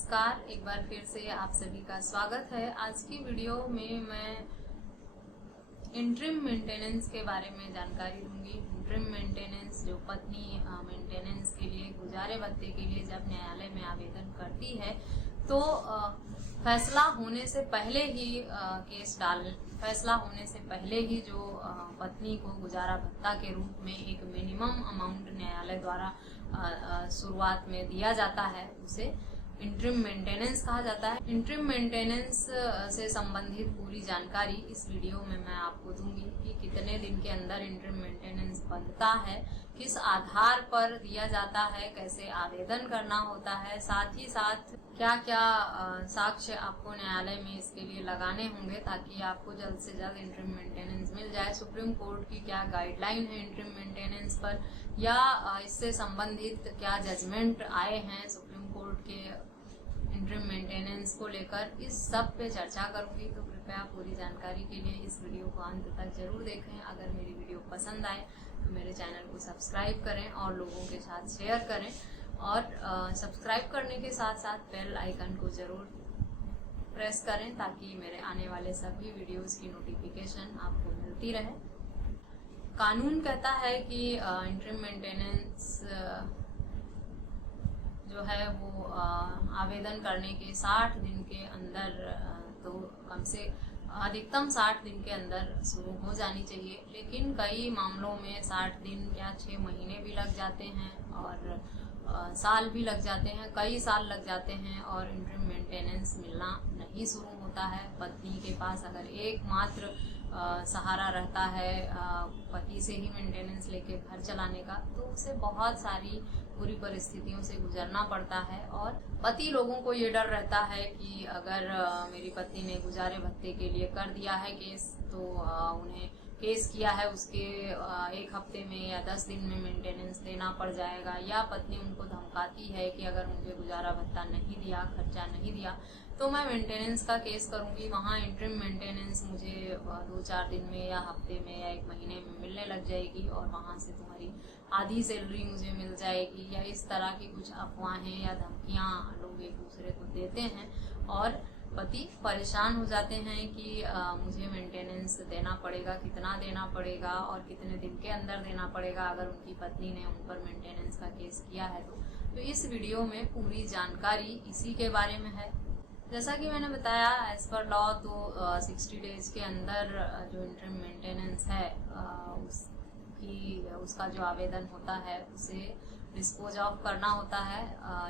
नमस्कार, एक बार फिर से आप सभी का स्वागत है। आज की वीडियो में मैं इंटरिम मेंटेनेंस के बारे में जानकारी दूंगी। इंटरिम मेंटेनेंस जो पत्नी मेंटेनेंस के लिए, गुजारे भत्ते के लिए जब न्यायालय में आवेदन करती है तो फैसला होने से पहले ही फैसला होने से पहले ही जो पत्नी को गुजारा भत्ता के रूप में एक मिनिमम अमाउंट न्यायालय द्वारा शुरुआत में दिया जाता है, उसे इंटरिम मेंटेनेंस कहा जाता है। इंटरिम मेंटेनेंस से संबंधित पूरी जानकारी इस वीडियो में मैं आपको दूंगी कि कितने दिन के अंदर इंटरिम मेंटेनेंस बनता है, किस आधार पर दिया जाता है, कैसे आवेदन करना होता है, साथ ही साथ क्या क्या साक्ष्य आपको न्यायालय में इसके लिए लगाने होंगे ताकि आपको जल्द से जल्द इंटरिम मेंटेनेंस मिल जाए। सुप्रीम कोर्ट की क्या गाइडलाइन है इंटरिम मेंटेनेंस पर, या इससे संबंधित क्या जजमेंट आए हैं सुप्रीम कोर्ट के इंटरिम मेंटेनेंस को लेकर, इस सब पे चर्चा करूंगी। तो कृपया पूरी जानकारी के लिए इस वीडियो को अंत तक जरूर देखें। अगर मेरी वीडियो पसंद आए तो मेरे चैनल को सब्सक्राइब करें और लोगों के साथ शेयर करें, और सब्सक्राइब करने के साथ साथ बेल आइकन को जरूर प्रेस करें ताकि मेरे आने वाले सभी वीडियोस की नोटिफिकेशन आपको मिलती रहे। कानून कहता है कि इंटरिम मेंटेनेंस जो है वो आवेदन करने के 60 दिन के अंदर, तो कम से अधिकतम 60 दिन के अंदर शुरू हो जानी चाहिए, लेकिन कई मामलों में 60 दिन या 6 महीने भी लग जाते हैं और साल भी लग जाते हैं, कई साल लग जाते हैं और इंटरिम मेंटेनेंस मिलना नहीं शुरू होता है। पत्नी के पास अगर एकमात्र सहारा रहता है पति से ही मेंटेनेंस लेके घर चलाने का, तो उसे बहुत सारी बुरी परिस्थितियों से गुजरना पड़ता है। और पति लोगों को ये डर रहता है कि अगर मेरी पत्नी ने गुजारे भत्ते के लिए कर दिया है केस, तो उन्हें केस किया है उसके 1 हफ्ते में या 10 दिन में मेंटेनेंस देना पड़ जाएगा, या पत्नी उनको धमकाती है कि अगर मुझे गुजारा भत्ता नहीं दिया, खर्चा नहीं दिया, तो मैं मेंटेनेंस का केस करूंगी। वहां इंटरिम मेंटेनेंस मुझे 2-4 दिन में या हफ्ते में या 1 महीने में मिलने लग जाएगी और वहां से तुम्हारी आधी सैलरी मुझे मिल जाएगी, या इस तरह की कुछ अफवाहें या धमकियां लोग एक दूसरे को देते हैं और पति परेशान हो जाते हैं कि मुझे मेंटेनेंस देना पड़ेगा, कितना देना पड़ेगा और कितने दिन के अंदर देना पड़ेगा अगर उनकी पत्नी ने उन पर मेंटेनेंस का केस किया है। तो इस वीडियो में पूरी जानकारी इसी के बारे में है। जैसा कि मैंने बताया, एज पर लॉ तो 60 डेज के अंदर जो इंटरिम मेंटेनेंस है उसका जो आवेदन होता है उसे डिस्पोज ऑफ करना होता है।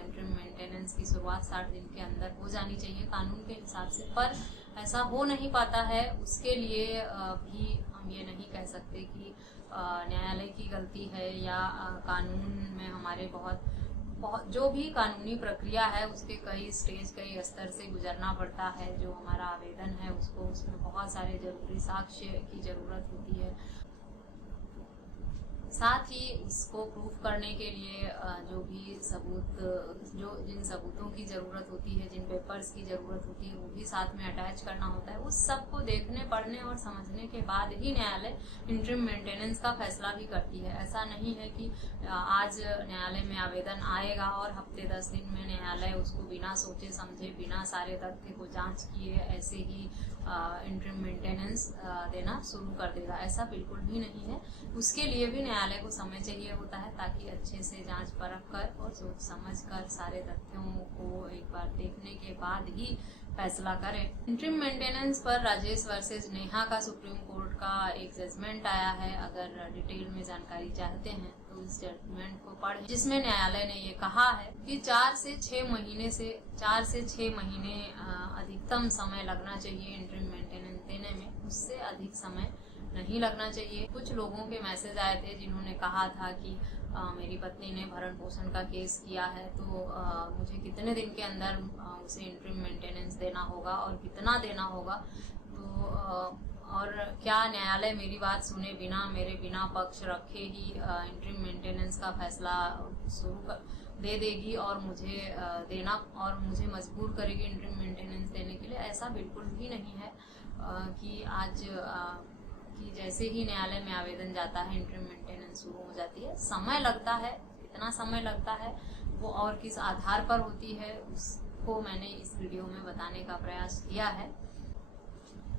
इंटरिम मेंटेनेंस की शुरुआत 60 दिन के अंदर हो जानी चाहिए कानून के हिसाब से, पर ऐसा हो नहीं पाता है। उसके लिए भी हम ये नहीं कह सकते कि न्यायालय की गलती है या कानून में हमारे बहुत जो भी कानूनी प्रक्रिया है उसके कई स्टेज, कई स्तर से गुजरना पड़ता है। जो हमारा आवेदन है उसमें बहुत सारे जरूरी साक्ष्य की जरूरत होती है। साथ ही उसको प्रूफ करने के लिए जो भी सबूत, जिन सबूतों की जरूरत होती है, जिन पेपर्स की जरूरत होती है, वो भी साथ में अटैच करना होता है। उस सब को देखने, पढ़ने और समझने के बाद ही न्यायालय इंटरिम मेंटेनेंस का फैसला भी करती है। ऐसा नहीं है कि आज न्यायालय में आवेदन आएगा और हफ्ते 10 दिन में न्यायालय उसको बिना सोचे समझे, बिना सारे तथ्य को जांच किए ऐसे ही इंटरिम मेंटेनेंस देना शुरू कर देगा। ऐसा बिल्कुल भी नहीं है। उसके लिए भी न्यायालय को समय चाहिए होता है ताकि अच्छे से जांच परख कर और सोच समझ कर सारे तथ्यों को एक बार देखने के बाद ही फैसला करें। इंटरिम मेंटेनेंस पर राजेश वर्सेस नेहा का सुप्रीम कोर्ट का एक जजमेंट आया है। अगर डिटेल में जानकारी चाहते हैं तो इस जजमेंट को पढ़ें, जिसमें न्यायालय ने ये कहा है कि 4 से 6 महीने अधिकतम समय लगना चाहिए इंटरिम मेंटेनेंस देने में, उससे अधिक समय नहीं लगना चाहिए। कुछ लोगों के मैसेज आए थे जिन्होंने कहा था कि मेरी पत्नी ने भरण पोषण का केस किया है, तो मुझे कितने दिन के अंदर उसे इंटरिम मेंटेनेंस देना होगा और कितना देना होगा। तो और क्या न्यायालय मेरी बात सुने बिना, मेरे बिना पक्ष रखे ही इंटरिम मेंटेनेंस का फैसला दे देगी और मुझे देना और मुझे मजबूर करेगी इंटरिम मेंटेनेंस देने के लिए? ऐसा बिल्कुल भी नहीं है कि आज कि जैसे ही न्यायालय में आवेदन जाता है इंटरिम मेंटेनेंस शुरू हो जाती है। समय लगता है, कितना समय लगता है वो और किस आधार पर होती है आपको मैंने इस वीडियो में बताने का प्रयास किया है।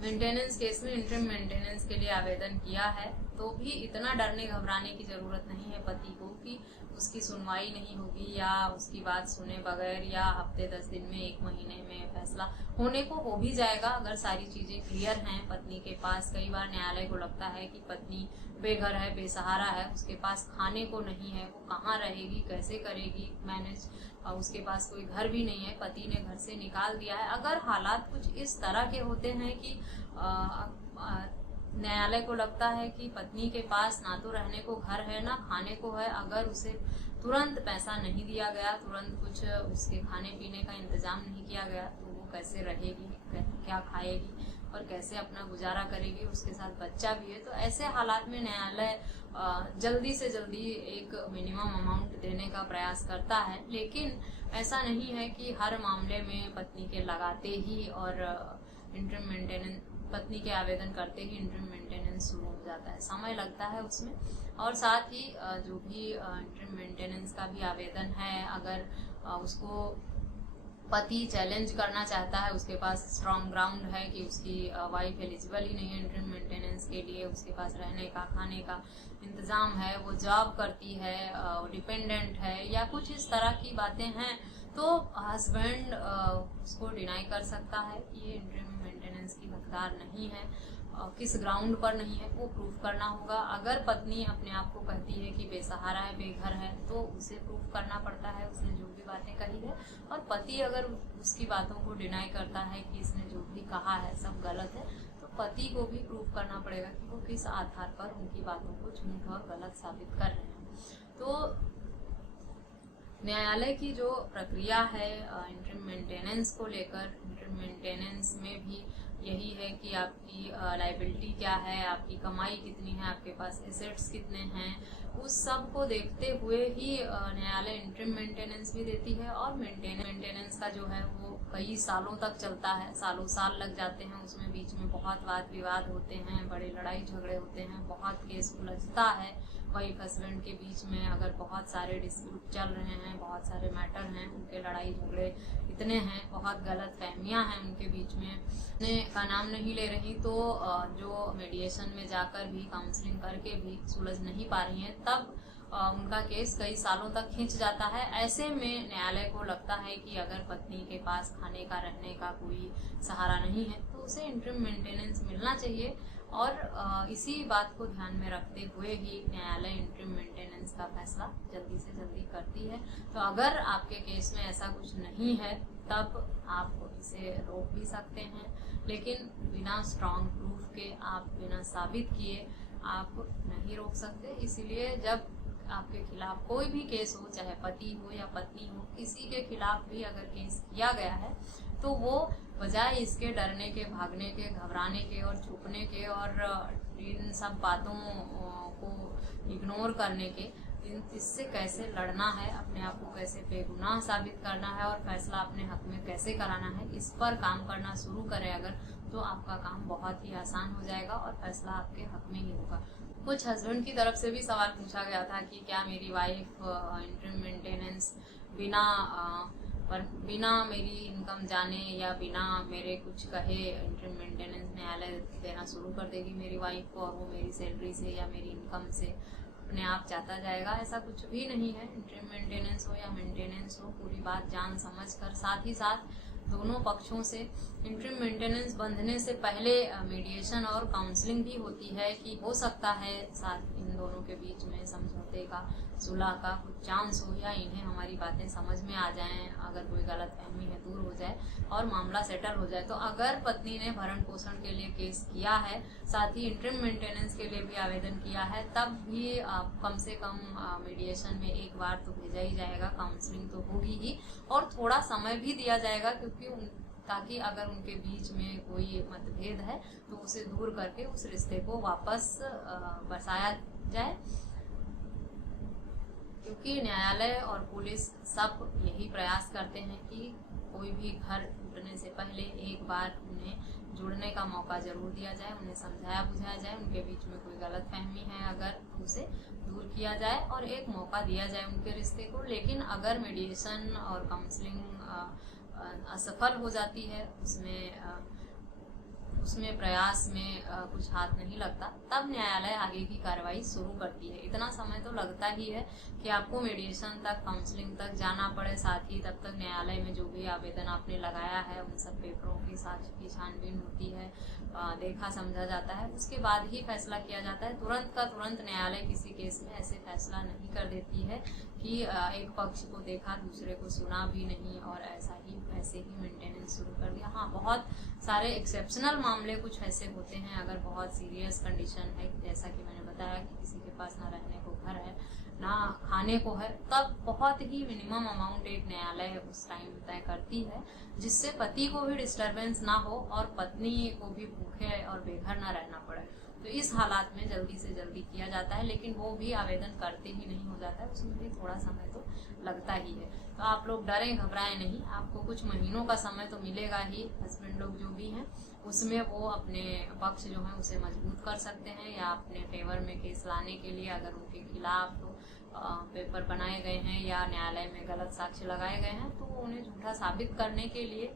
मेंटेनेंस केस में इंटरिम मेंटेनेंस के लिए आवेदन किया है तो भी इतना डरने घबराने की जरूरत नहीं है पति को कि उसकी सुनवाई नहीं होगी या उसकी बात सुने बगैर या हफ्ते 10 दिन में 1 महीने में फैसला होने को हो भी जाएगा अगर सारी चीजें क्लियर हैं पत्नी के पास। कई बार न्यायालय को लगता है कि पत्नी बेघर है, बेसहारा है, उसके पास खाने को नहीं है, वो कहाँ रहेगी, कैसे करेगी मैनेज, उसके पास कोई घर भी नहीं है, पति ने घर से निकाल दिया है। अगर हालात कुछ इस तरह के होते हैं कि न्यायालय को लगता है कि पत्नी के पास ना तो रहने को घर है ना खाने को है, अगर उसे तुरंत पैसा नहीं दिया गया, तुरंत कुछ उसके खाने पीने का इंतजाम नहीं किया गया, तो वो कैसे रहेगी, क्या खाएगी और कैसे अपना गुजारा करेगी, उसके साथ बच्चा भी है। तो ऐसे हालात में न्यायालय जल्दी से जल्दी एक मिनिमम अमाउंट देने का प्रयास करता है, लेकिन ऐसा नहीं है कि हर मामले में पत्नी के लगाते ही और इंटरिम मेंटेनेंस पत्नी के आवेदन करते ही इंटरिम मेंटेनेंस शुरू हो जाता है, समय लगता है उसमें। और साथ ही जो भी इंटरिम मेंटेनेंस का भी आवेदन है, अगर उसको पति चैलेंज करना चाहता है, उसके पास स्ट्रॉन्ग ग्राउंड है कि उसकी वाइफ एलिजिबल ही नहीं है इंटरिम मेंटेनेंस के लिए, उसके पास रहने का खाने का इंतजाम है, वो जॉब करती है, डिपेंडेंट है या कुछ इस तरह की बातें हैं, तो हस्बैंड उसको डिनाई कर सकता है कि ये इंटरिम मेंटेनेंस की हकदार नहीं है। किस ग्राउंड पर नहीं है वो प्रूफ करना होगा। अगर पत्नी अपने आप को कहती है कि बेसहारा है, बेघर है, तो उसे प्रूफ करना पड़ता है उसने जो भी बातें कही है। और पति अगर उसकी बातों को डिनाई करता है कि इसने जो भी कहा है सब गलत है, तो पति को भी प्रूफ करना पड़ेगा कि वो किस आधार पर उनकी बातों को झूठ और गलत साबित कर रहे हैं। तो न्यायालय की जो प्रक्रिया है इंटरिम मेंटेनेंस को लेकर, इंटरिम मेंटेनेंस में भी यही है कि आपकी लायबिलिटी क्या है, आपकी कमाई कितनी है, आपके पास एसेट्स कितने हैं, उस सब को देखते हुए ही न्यायालय इंटरिम मेंटेनेंस भी देती है। और मेंटेनेंस का जो है वो कई सालों तक चलता है, सालों साल लग जाते हैं, उसमें बीच में बहुत वाद विवाद होते हैं, बड़े लड़ाई झगड़े होते हैं, बहुत केस उलझता है वाइफ हस्बैंड के बीच में। अगर बहुत सारे डिस्प्यूट चल रहे हैं, बहुत सारे मैटर हैं, उनके लड़ाई झगड़े इतने हैं, बहुत गलत फहमियां हैं उनके बीच में, का नाम नहीं ले रही, तो जो मीडिएशन में जाकर भी काउंसलिंग करके भी सुलझ नहीं पा रही हैं, तब उनका केस कई सालों तक खिंच जाता है। ऐसे में न्यायालय को लगता है कि अगर पत्नी के पास खाने का रहने का कोई सहारा नहीं है तो उसे इंटरिम मेंटेनेंस मिलना चाहिए। और इसी बात को ध्यान में रखते हुए ही न्यायालय इंटरिम मेंटेनेंस का फैसला जल्दी से जल्दी करती है। तो अगर आपके केस में ऐसा कुछ नहीं है तब आप इसे रोक भी सकते हैं, लेकिन बिना स्ट्रॉन्ग प्रूफ के, आप बिना साबित किए आप नहीं रोक सकते। इसीलिए जब आपके खिलाफ कोई भी केस हो, चाहे पति हो या पत्नी हो, किसी के खिलाफ भी अगर केस किया गया है तो वो बजाय इसके डरने के, भागने के, घबराने के और छुपने के और इन सब बातों को इग्नोर करने के, इससे कैसे लड़ना है, अपने आप को कैसे बेगुनाह साबित करना है और फैसला अपने हक में कैसे कराना है, इस पर काम करना शुरू करें अगर, तो आपका काम बहुत ही आसान हो जाएगा और फैसला आपके हक में ही होगा। कुछ हस्बैंड की तरफ से भी सवाल पूछा गया था कि क्या मेरी वाइफ इंटरिम मेंटेनेंस बिना मेरी इनकम जाने या बिना मेरे कुछ कहे इंटरिम मेंटेनेंस न्यायालय देना शुरू कर देगी मेरी वाइफ को, और वो मेरी सैलरी से या मेरी इनकम से अपने आप जाता जाएगा। ऐसा कुछ भी नहीं है। इंटरिम मेंटेनेंस हो या मेंटेनेंस हो, पूरी बात जान समझ कर, साथ ही साथ दोनों पक्षों से इंटरिम मेंटेनेंस बंधने से पहले मीडिएशन और काउंसलिंग भी होती है कि हो सकता है साथ इन दोनों के बीच में समझौते का, सुलह का कुछ चांस हो या इन्हें हमारी बातें समझ में आ जाएं, अगर कोई गलतफहमी है दूर हो जाए और मामला सेटल हो जाए। तो अगर पत्नी ने भरण पोषण के लिए केस किया है, साथ ही इंटरिम मेंटेनेंस के लिए भी आवेदन किया है, तब भी कम से कम मीडिएशन में एक बार तो भेजा ही जाएगा, काउंसलिंग तो होगी ही और थोड़ा समय भी दिया जाएगा, क्योंकि ताकि अगर उनके बीच में कोई मतभेद है तो उसे दूर करके उस रिश्ते को वापस बसाया जाए। क्योंकि न्यायालय और पुलिस सब यही प्रयास करते हैं कि कोई भी घर टूटने से पहले एक बार उन्हें जुड़ने का मौका जरूर दिया जाए, उन्हें समझाया बुझाया जाए, उनके बीच में कोई गलतफहमी है अगर उसे दूर किया जाए और एक मौका दिया जाए उनके रिश्ते को। लेकिन अगर मीडिएशन और काउंसलिंग असफल हो जाती है, उसमें प्रयास में कुछ हाथ नहीं लगता, तब न्यायालय आगे की कार्रवाई शुरू करती है। इतना समय तो लगता ही है कि आपको मीडिएशन तक, काउंसलिंग तक जाना पड़े, साथ ही तब तक न्यायालय में जो भी आवेदन आपने लगाया है उन सब पेपरों की साक्ष्य की छानबीन होती है, देखा समझा जाता है, उसके बाद ही फैसला किया जाता है। तुरंत का तुरंत न्यायालय किसी केस में ऐसे फैसला नहीं कर देती है कि एक पक्ष को देखा, दूसरे को सुना भी नहीं और ऐसे ही मेंटेनेंस शुरू कर दिया। हाँ, बहुत सारे एक्सेप्शनल मामले कुछ ऐसे होते हैं, अगर बहुत सीरियस कंडीशन है, जैसा कि मैंने बताया कि किसी के पास ना रहने को घर है, ना खाने को है, तब बहुत ही मिनिमम अमाउंट एक न्यायालय उस टाइम तय करती है, जिससे पति को भी डिस्टरबेंस ना हो और पत्नी को भी भूखे और बेघर ना रहना पड़े। तो इस हालात में जल्दी से जल्दी किया जाता है, लेकिन वो भी आवेदन करते ही नहीं हो जाता है, उसमें भी थोड़ा समय तो लगता ही है। तो आप लोग डरें घबराएं नहीं, आपको कुछ महीनों का समय तो मिलेगा ही। हस्बैंड लोग जो भी हैं उसमें वो अपने पक्ष जो है उसे मजबूत कर सकते हैं, या अपने फेवर में केस लाने के लिए अगर उनके खिलाफ तो पेपर बनाए गए हैं या न्यायालय में गलत साक्ष्य लगाए गए हैं, तो उन्हें झूठा साबित करने के लिए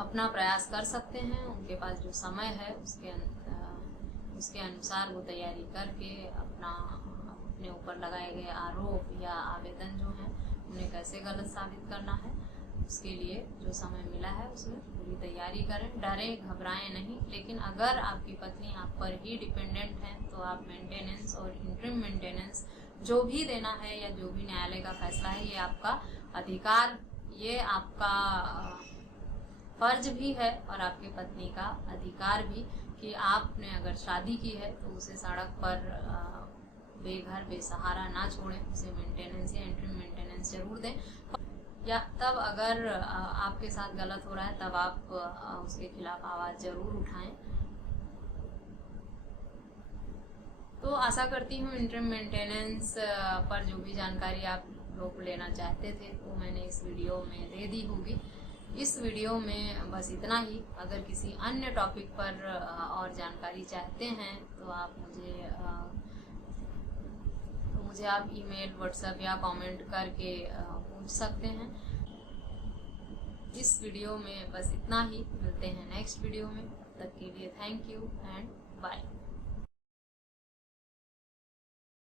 अपना प्रयास कर सकते हैं। उनके पास जो समय है उसके अनुसार वो तैयारी करके अपने ऊपर लगाए गए आरोप या आवेदन जो है उन्हें कैसे गलत साबित करना है, उसके लिए जो समय मिला है उसमें पूरी तैयारी करें। डरें घबराएं नहीं। लेकिन अगर आपकी पत्नी आप पर ही डिपेंडेंट है तो आप मेंटेनेंस और इंटरिम मेंटेनेंस जो भी देना है या जो भी न्यायालय का फैसला है, ये आपका अधिकार, ये आपका फर्ज भी है और आपके पत्नी का अधिकार भी, कि आपने अगर शादी की है तो उसे सड़क पर बेघर बेसहारा ना छोड़ें, उसे मेंटेनेंस या इंटरिम मेंटेनेंस जरूर दें। या तब अगर आपके साथ गलत हो रहा है तब आप उसके खिलाफ आवाज जरूर उठाएं। तो आशा करती हूँ इंटरिम मेंटेनेंस पर जो भी जानकारी आप लोग लेना चाहते थे वो मैंने इस वीडियो में दे दी होगी। इस वीडियो में बस इतना ही। अगर किसी अन्य टॉपिक पर और जानकारी चाहते हैं तो आप मुझे आप ईमेल, व्हाट्सएप या कमेंट करके पूछ सकते हैं। इस वीडियो में बस इतना ही। मिलते हैं नेक्स्ट वीडियो में। तब तक के लिए थैंक यू एंड बाय।